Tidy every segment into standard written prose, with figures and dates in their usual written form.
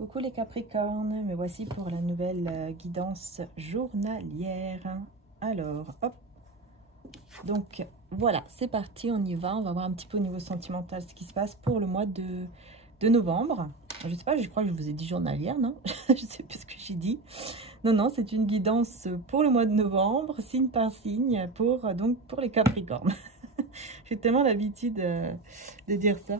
Coucou les Capricornes, me voici pour la nouvelle guidance journalière. Alors, hop. Donc, voilà, c'est parti, on y va. On va voir un petit peu au niveau sentimental ce qui se passe pour le mois de novembre. Je sais pas, je crois que je vous ai dit journalière, non? Je sais plus ce que j'ai dit. Non, c'est une guidance pour le mois de novembre, signe par signe, pour les Capricornes. J'ai tellement l'habitude de dire ça.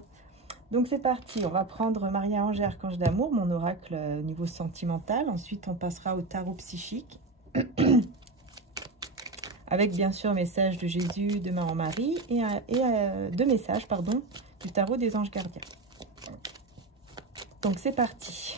Donc c'est parti, on va prendre Maria-Ange et Archange d'amour, mon oracle au niveau sentimental. Ensuite, on passera au tarot psychique. Avec bien sûr message de Jésus, de Marie et deux messages, pardon, du tarot des anges gardiens. Donc c'est parti.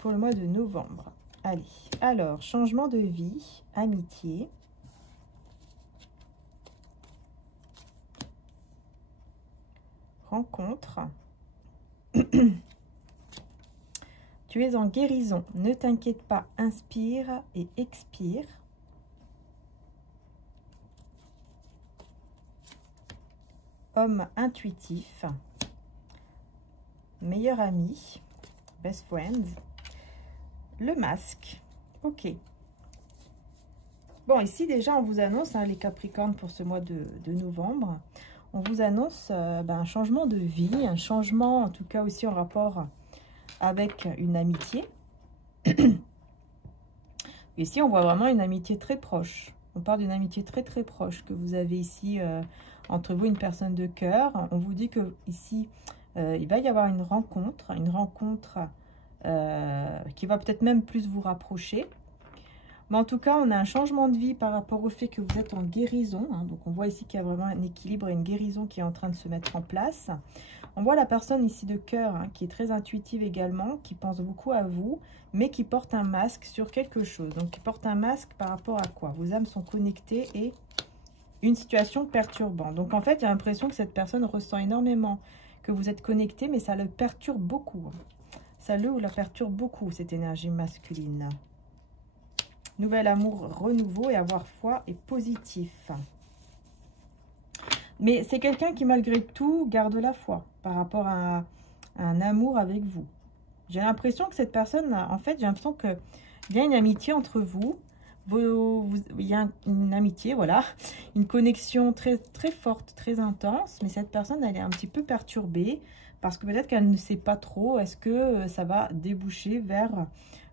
Pour le mois de novembre. Allez, alors, changement de vie, amitié. Rencontre. Tu es en guérison, ne t'inquiète pas, inspire et expire. Homme intuitif. Meilleur ami. Best friend. Le masque. Ok. Bon, ici déjà, on vous annonce, hein, les Capricornes, pour ce mois de novembre, on vous annonce un changement de vie, un changement, en tout cas aussi en rapport avec une amitié. Ici, on voit vraiment une amitié très proche. On parle d'une amitié très proche que vous avez ici entre vous, une personne de cœur. On vous dit que ici, il va y avoir une rencontre qui va peut-être même plus vous rapprocher. Mais en tout cas, on a un changement de vie par rapport au fait que vous êtes en guérison. Hein. Donc, on voit ici qu'il y a vraiment un équilibre et une guérison qui est en train de se mettre en place. On voit la personne ici de cœur, hein, qui est très intuitive également, qui pense beaucoup à vous, mais qui porte un masque sur quelque chose. Donc, qui porte un masque par rapport à quoi? Vos âmes sont connectées et une situation perturbante. Donc, en fait, j'ai l'impression que cette personne ressent énormément que vous êtes connecté, mais ça le perturbe beaucoup. Hein. Ça le ou la perturbe beaucoup, cette énergie masculine. Nouvel amour, renouveau et avoir foi est positif. Mais c'est quelqu'un qui, malgré tout, garde la foi par rapport à un amour avec vous. J'ai l'impression que cette personne, en fait, j'ai l'impression qu'il y a une amitié entre vous. Il y a une amitié, voilà, une connexion très forte, très intense. Mais cette personne, elle est un petit peu perturbée. Parce que peut-être qu'elle ne sait pas trop, est-ce que ça va déboucher vers,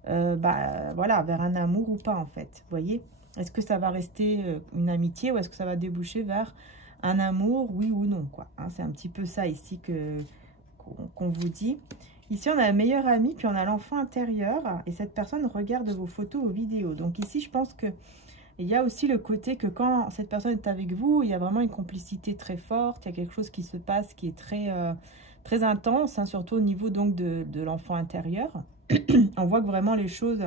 voilà, vers un amour ou pas, en fait. Vous voyez? Est-ce que ça va rester une amitié ou est-ce que ça va déboucher vers un amour, oui ou non, quoi. Hein, c'est un petit peu ça ici qu'on vous dit. Ici, on a le meilleur ami, puis on a l'enfant intérieur. Et cette personne regarde vos photos, vos vidéos. Donc ici, je pense que il y a aussi le côté que quand cette personne est avec vous, il y a vraiment une complicité très forte. Il y a quelque chose qui se passe qui est très intense, hein, surtout au niveau donc de l'enfant intérieur. On voit que vraiment les choses,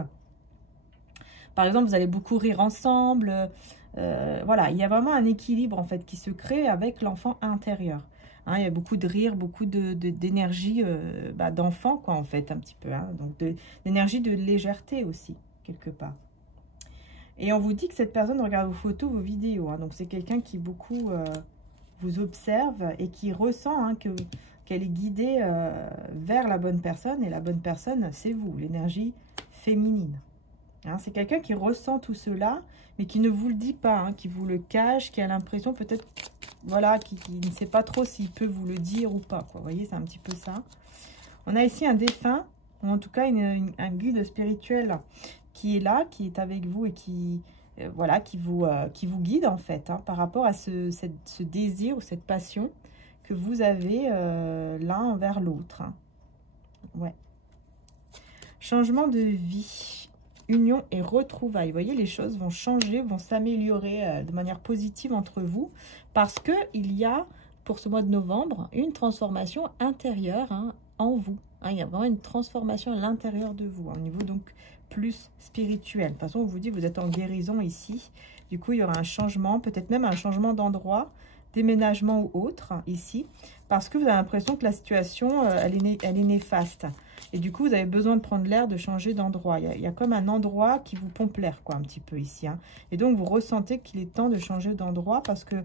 par exemple, vous allez beaucoup rire ensemble. Voilà, il y a vraiment un équilibre en fait qui se crée avec l'enfant intérieur. Hein, il y a beaucoup de rire, beaucoup d'énergie d'enfant, quoi, en fait, un petit peu. Hein, donc d'énergie de légèreté aussi, quelque part. Et on vous dit que cette personne regarde vos photos, vos vidéos. Hein, donc c'est quelqu'un qui beaucoup vous observe et qui ressent, hein, qu'elle est guidée vers la bonne personne. Et la bonne personne, c'est vous, l'énergie féminine. Hein, c'est quelqu'un qui ressent tout cela, mais qui ne vous le dit pas, hein, qui vous le cache, qui a l'impression peut-être, voilà, qui ne sait pas trop s'il peut vous le dire ou pas, quoi. Vous voyez, c'est un petit peu ça. On a ici un défunt, ou en tout cas un guide spirituel qui est là, qui est avec vous et qui... voilà, qui vous guide en fait, hein, par rapport à ce désir ou cette passion que vous avez l'un envers l'autre. Hein. Ouais. Changement de vie, union et retrouvailles. Vous voyez, les choses vont changer, vont s'améliorer de manière positive entre vous parce qu'il y a, pour ce mois de novembre, une transformation intérieure, hein, en vous. Hein, il y a vraiment une transformation à l'intérieur de vous, hein, au niveau donc plus spirituel. De toute façon, on vous dit vous êtes en guérison ici. Du coup, il y aura un changement, peut-être même un changement d'endroit, déménagement ou autre, ici, parce que vous avez l'impression que la situation, elle est néfaste. Et du coup, vous avez besoin de prendre l'air, de changer d'endroit. Il y a comme un endroit qui vous pompe l'air, quoi, un petit peu ici. Hein. Et donc, vous ressentez qu'il est temps de changer d'endroit parce que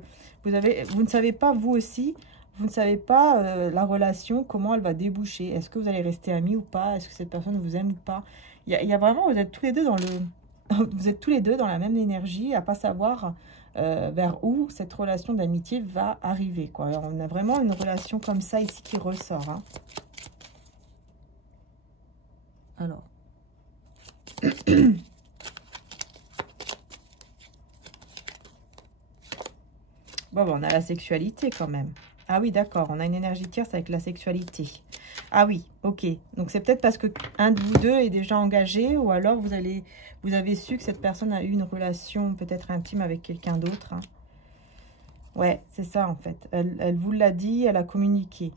vous ne savez pas, vous aussi, vous ne savez pas la relation, comment elle va déboucher. Est-ce que vous allez rester amis ou pas? Est-ce que cette personne vous aime ou pas? Il y a vraiment, vous êtes tous les deux dans vous êtes tous les deux dans la même énergie, à pas savoir vers où cette relation d'amitié va arriver, quoi. Alors, on a vraiment une relation comme ça ici qui ressort. Hein. Alors. Bon, on a la sexualité quand même. Ah oui, d'accord, on a une énergie tierce avec la sexualité. Ah oui, ok. Donc, c'est peut-être parce que un de vous deux est déjà engagé ou alors vous avez su que cette personne a eu une relation peut-être intime avec quelqu'un d'autre. Hein. Ouais, c'est ça en fait. Elle vous l'a dit, elle a communiqué.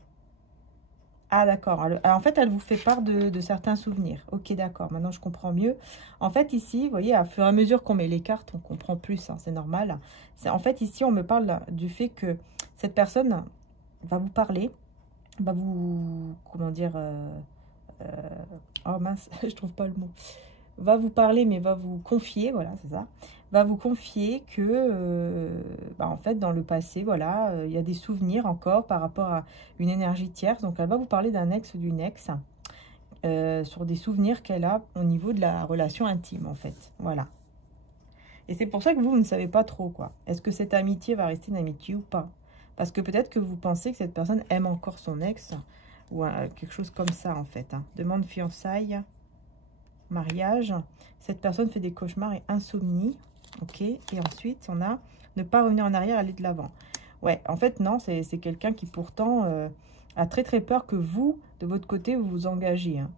Ah d'accord. En fait, elle vous fait part de certains souvenirs. Ok, d'accord. Maintenant, je comprends mieux. En fait, ici, vous voyez, à fur et à mesure qu'on met les cartes, on comprend plus. Hein, c'est normal. En fait, ici, on me parle du fait que cette personne va vous parler, va vous... Comment dire oh mince, je trouve pas le mot. Va vous parler, mais va vous confier, voilà, c'est ça. Va vous confier que, en fait, dans le passé, voilà, il y a des souvenirs encore par rapport à une énergie tierce. Donc, elle va vous parler d'un ex ou d'une ex sur des souvenirs qu'elle a au niveau de la relation intime, en fait. Voilà. Et c'est pour ça que vous ne savez pas trop, quoi. Est-ce que cette amitié va rester une amitié ou pas? Parce que peut-être que vous pensez que cette personne aime encore son ex ou quelque chose comme ça, en fait. Hein. Demande fiançailles, mariage. Cette personne fait des cauchemars et insomnie. Ok, et ensuite, on a ne pas revenir en arrière, aller de l'avant. Ouais, en fait, non, c'est quelqu'un qui pourtant a très très peur que vous, de votre côté, vous vous engagez. Hein.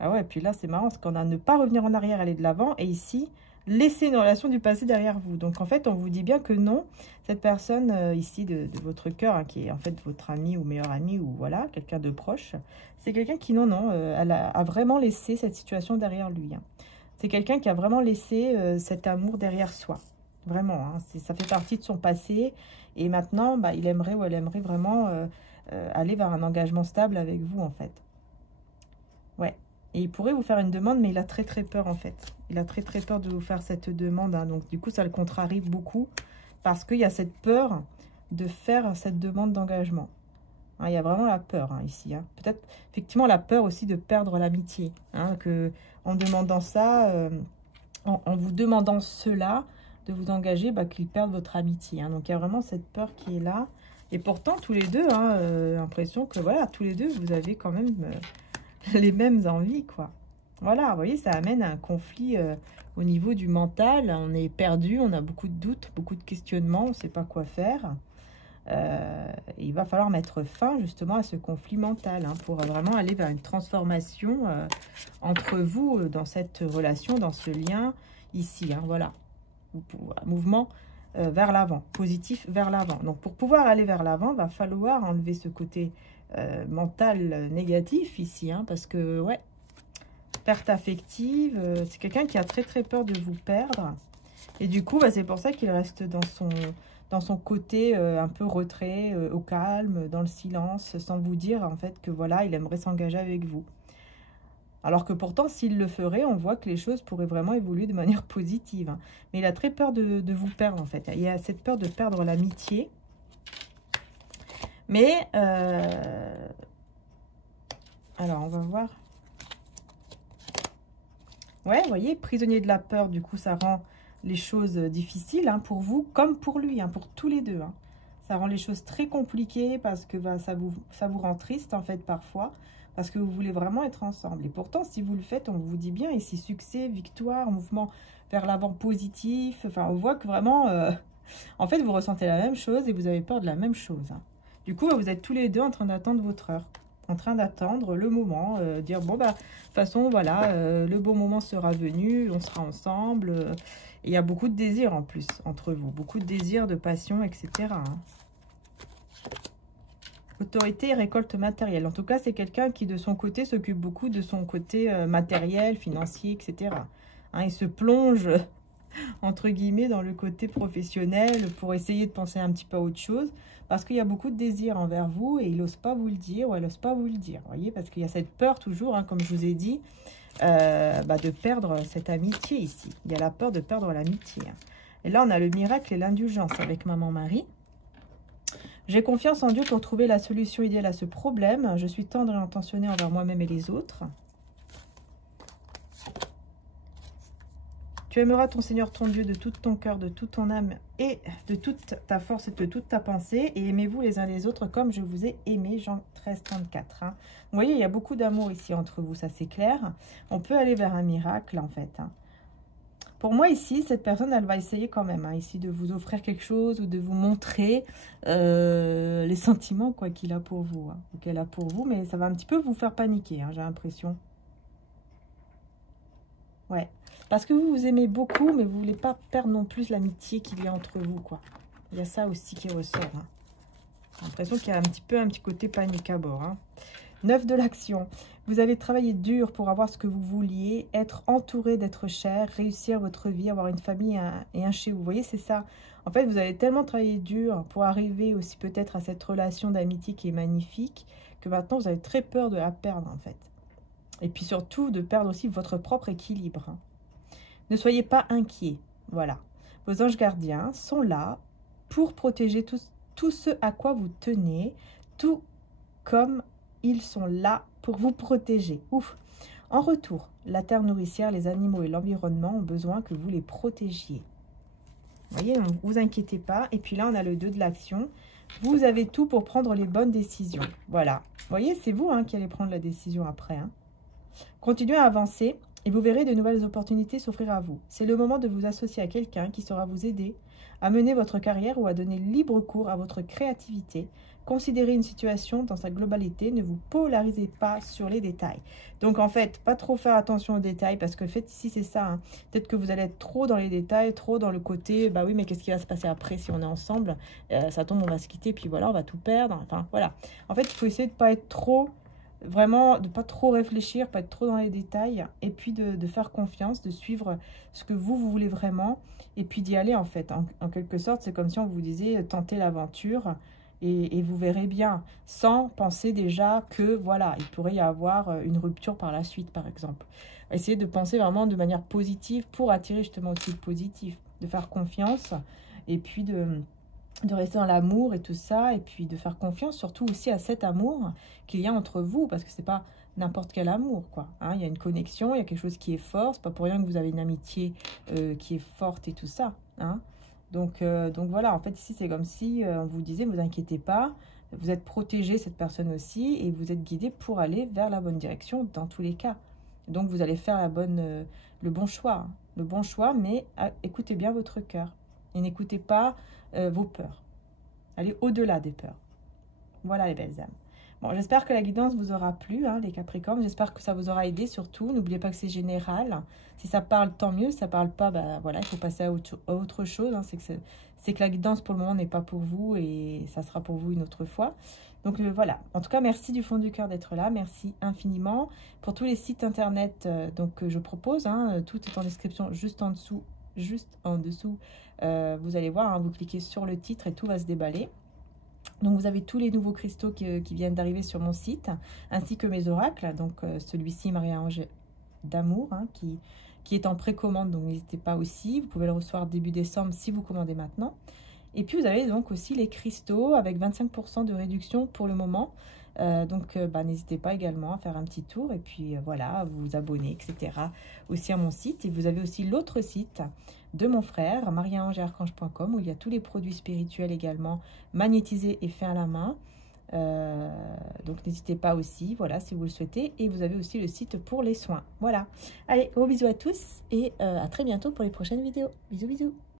Ah ouais, et puis là, c'est marrant, parce qu'on a ne pas revenir en arrière, aller de l'avant, et ici, laisser une relation du passé derrière vous. Donc, en fait, on vous dit bien que non, cette personne ici de votre cœur, hein, qui est en fait votre ami ou meilleur ami, ou voilà, quelqu'un de proche, c'est quelqu'un qui, non, elle a vraiment laissé cette situation derrière lui. Hein. C'est quelqu'un qui a vraiment laissé cet amour derrière soi. Vraiment, hein, ça fait partie de son passé. Et maintenant, il aimerait ou elle aimerait vraiment aller vers un engagement stable avec vous, en fait. Ouais. Et il pourrait vous faire une demande, mais il a très très peur, en fait. Il a très très peur de vous faire cette demande. Hein. Donc, du coup, ça le contrarie beaucoup. Parce qu'il y a cette peur de faire cette demande d'engagement. Hein, il y a vraiment la peur hein, ici. Hein. Peut-être, effectivement, la peur aussi de perdre l'amitié. Hein, en demandant ça, en vous demandant cela, de vous engager, qu'il perde votre amitié. Hein. Donc, il y a vraiment cette peur qui est là. Et pourtant, tous les deux, hein, l'impression que, voilà, tous les deux, vous avez quand même les mêmes envies, quoi. Voilà, vous voyez, ça amène à un conflit au niveau du mental. On est perdu, on a beaucoup de doutes, beaucoup de questionnements, on ne sait pas quoi faire. Il va falloir mettre fin justement à ce conflit mental hein, pour vraiment aller vers une transformation entre vous dans cette relation, dans ce lien ici. Hein, voilà, un mouvement vers l'avant, positif vers l'avant. Donc pour pouvoir aller vers l'avant, il va falloir enlever ce côté mental négatif ici, hein, parce que ouais, perte affective, c'est quelqu'un qui a très très peur de vous perdre. Et du coup, c'est pour ça qu'il reste dans son côté un peu retrait, au calme, dans le silence, sans vous dire en fait que voilà, il aimerait s'engager avec vous. Alors que pourtant, s'il le ferait, on voit que les choses pourraient vraiment évoluer de manière positive. Hein. Mais il a très peur de vous perdre en fait. Il y a cette peur de perdre l'amitié. Mais, alors on va voir. Ouais, vous voyez, prisonnier de la peur, du coup, ça rend les choses difficiles hein, pour vous comme pour lui, hein, pour tous les deux. Hein. Ça rend les choses très compliquées parce que ça vous rend triste en fait parfois, parce que vous voulez vraiment être ensemble. Et pourtant, si vous le faites, on vous dit bien ici, succès, victoire, mouvement vers l'avant positif. Enfin, on voit que vraiment, en fait, vous ressentez la même chose et vous avez peur de la même chose. Hein. Du coup, vous êtes tous les deux en train d'attendre votre heure. En train d'attendre le moment, dire bon de toute façon voilà, le bon moment sera venu, on sera ensemble. Et il y a beaucoup de désirs en plus entre vous, beaucoup de désirs, de passion, etc. Hein. Autorité et récolte matérielle. En tout cas, c'est quelqu'un qui de son côté s'occupe beaucoup de son côté matériel, financier, etc. Hein, il se plonge entre guillemets, dans le côté professionnel, pour essayer de penser un petit peu à autre chose, parce qu'il y a beaucoup de désir envers vous, et il n'ose pas vous le dire, ou elle n'ose pas vous le dire, vous voyez, parce qu'il y a cette peur toujours, hein, comme je vous ai dit, de perdre cette amitié ici. Il y a la peur de perdre l'amitié. Hein. Et là, on a le miracle et l'indulgence avec Maman Marie. J'ai confiance en Dieu pour trouver la solution idéale à ce problème. Je suis tendre et intentionnée envers moi-même et les autres. Tu aimeras ton Seigneur ton Dieu de tout ton cœur, de toute ton âme et de toute ta force et de toute ta pensée. Et aimez-vous les uns les autres comme je vous ai aimé. Jean 13, 34. Hein. Vous voyez, il y a beaucoup d'amour ici entre vous, ça c'est clair. On peut aller vers un miracle en fait. Hein. Pour moi ici, cette personne, elle va essayer quand même, hein, ici, de vous offrir quelque chose ou de vous montrer les sentiments quoi qu'il a pour vous, hein, ou qu'elle a pour vous, mais ça va un petit peu vous faire paniquer, hein, j'ai l'impression. Ouais, parce que vous vous aimez beaucoup, mais vous voulez pas perdre non plus l'amitié qu'il y a entre vous, quoi. Il y a ça aussi qui ressort. Hein. J'ai l'impression qu'il y a un petit côté panique à bord. Hein. 9 de l'action. Vous avez travaillé dur pour avoir ce que vous vouliez, être entouré d'être cher, réussir votre vie, avoir une famille et un chez vous. Vous voyez, c'est ça. En fait, vous avez tellement travaillé dur pour arriver aussi peut-être à cette relation d'amitié qui est magnifique, que maintenant vous avez très peur de la perdre en fait. Et puis surtout de perdre aussi votre propre équilibre. Hein. Ne soyez pas inquiets. Voilà. Vos anges gardiens sont là pour protéger tout ce à quoi vous tenez, tout comme ils sont là pour vous protéger. Ouf. En retour, la terre nourricière, les animaux et l'environnement ont besoin que vous les protégiez. Vous voyez, ne vous inquiétez pas. Et puis là, on a le 2 de l'action. Vous avez tout pour prendre les bonnes décisions. Voilà. Vous voyez, c'est vous qui allez prendre la décision après. Hein. Continuez à avancer et vous verrez de nouvelles opportunités s'offrir à vous. C'est le moment de vous associer à quelqu'un qui saura vous aider à mener votre carrière ou à donner libre cours à votre créativité. Considérez une situation dans sa globalité, ne vous polarisez pas sur les détails. Donc en fait, pas trop faire attention aux détails, parce que en fait, ici c'est ça, hein. Peut-être que vous allez être trop dans les détails, trop dans le côté, bah oui, mais qu'est-ce qui va se passer après si on est ensemble, ça tombe, on va se quitter, puis voilà, on va tout perdre, enfin voilà. En fait, il faut essayer de pas être trop, vraiment, de pas trop réfléchir, pas être trop dans les détails, et puis de faire confiance, de suivre ce que vous voulez vraiment, et puis d'y aller en fait. En quelque sorte, c'est comme si on vous disait, tentez l'aventure, et vous verrez bien, sans penser déjà que, voilà, il pourrait y avoir une rupture par la suite, par exemple. Essayez de penser vraiment de manière positive pour attirer justement aussi le positif, de faire confiance, et puis de rester dans l'amour et tout ça, et puis de faire confiance surtout aussi à cet amour qu'il y a entre vous, parce que c'est pas n'importe quel amour, quoi. Hein, il y a une connexion, il y a quelque chose qui est fort, c'est pas pour rien que vous avez une amitié qui est forte et tout ça, hein. Donc voilà, en fait, ici, c'est comme si on vous disait, ne vous inquiétez pas, vous êtes protégé, cette personne aussi, et vous êtes guidé pour aller vers la bonne direction dans tous les cas. Donc, vous allez faire le bon choix. Hein, le bon choix, mais écoutez bien votre cœur. Et n'écoutez pas vos peurs. Allez au-delà des peurs. Voilà les belles âmes. Bon, j'espère que la guidance vous aura plu, hein, les Capricornes. J'espère que ça vous aura aidé surtout. N'oubliez pas que c'est général. Si ça parle, tant mieux. Si ça parle pas, bah, voilà, il faut passer à autre chose. Hein. C'est que la guidance pour le moment n'est pas pour vous et ça sera pour vous une autre fois. Donc voilà. En tout cas, merci du fond du cœur d'être là. Merci infiniment. Pour tous les sites internet que je propose, hein, tout est en description juste en dessous. Vous allez voir, hein, vous cliquez sur le titre et tout va se déballer. Donc vous avez tous les nouveaux cristaux qui viennent d'arriver sur mon site, ainsi que mes oracles. Donc celui-ci, Marie-Ange d'amour, hein, qui est en précommande, donc n'hésitez pas aussi. Vous pouvez le recevoir début décembre si vous commandez maintenant. Et puis vous avez donc aussi les cristaux avec 25% de réduction pour le moment. N'hésitez pas également à faire un petit tour et puis voilà, vous abonner, etc. aussi à mon site. Et vous avez aussi l'autre site de mon frère, mariaangearchange.com, où il y a tous les produits spirituels également magnétisés et faits à la main. Donc n'hésitez pas aussi, voilà, si vous le souhaitez. Et vous avez aussi le site pour les soins. Voilà. Allez, gros bisous à tous et à très bientôt pour les prochaines vidéos. Bisous, bisous.